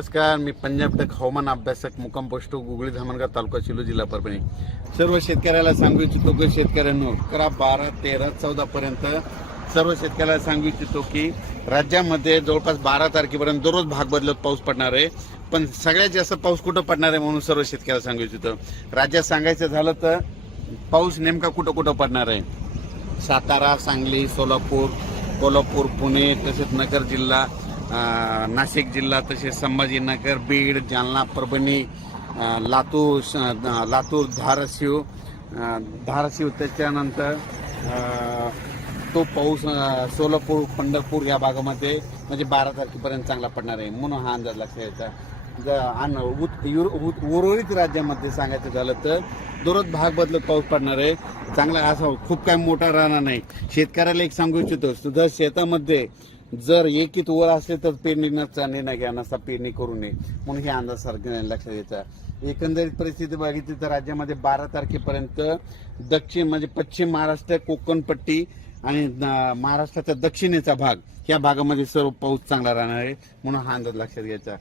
नमस्कार मी पंजाब टक हवामान अभ्यासक मुक्काम पोस्ट गुगळी धामणगाव तालुका शिलो जिल्हा परभणी. सर्व शेतकऱ्याला सांगू इच्छितो की शेतकऱ्यांनो अकरा बारा तेरा चौदा पर्यंत सर्व शेतकऱ्याला सांगू इच्छितो की राज्यामध्ये जवळपास बारा तारखेपर्यंत दररोज भाग बदलत पाऊस पडणार आहे. पण सगळ्यात जास्त पाऊस कुठं पडणार आहे म्हणून सर्व शेतकऱ्याला सांगू इच्छितो. राज्यात सांगायचं झालं तर पाऊस नेमका कुठं कुठं पडणार आहे? सातारा सांगली सोलापूर कोल्हापूर पुणे तसेच नगर जिल्हा नाशिक जिल्हा तसेच संभाजीनगर बीड जालना परभणी लातूर लातूर धाराशिव धाराशिव त्याच्यानंतर तो पाऊस सोलापूर पंढरपूर या भागामध्ये म्हणजे बारा तारखेपर्यंत चांगला पडणार आहे. म्हणून हा अंदाज लक्षात यायचा उर्वरित राज्यामध्ये सांगायचं झालं तर दररोज भाग बदलत पाऊस पडणार आहे. चांगला असा खूप काय मोठा राहणार नाही. शेतकऱ्याला एक सांगू इच्छितो जर शेतामध्ये जर एकीत वर असले तर पेरणीचा निर्णय घ्या नसता पेरणी करू नये. म्हणून हे अंदाज सरकारने लक्षात घ्यायचा एकंदरीत परिस्थिती बघितली तर राज्यामध्ये बारा तारखेपर्यंत दक्षिण म्हणजे पश्चिम महाराष्ट्र कोकण पट्टी आणि महाराष्ट्राचा दक्षिणेचा भाग या भागामध्ये सर्व पाऊस चांगला राहणार आहे म्हणून हा अंदाज लक्षात घ्यायचा.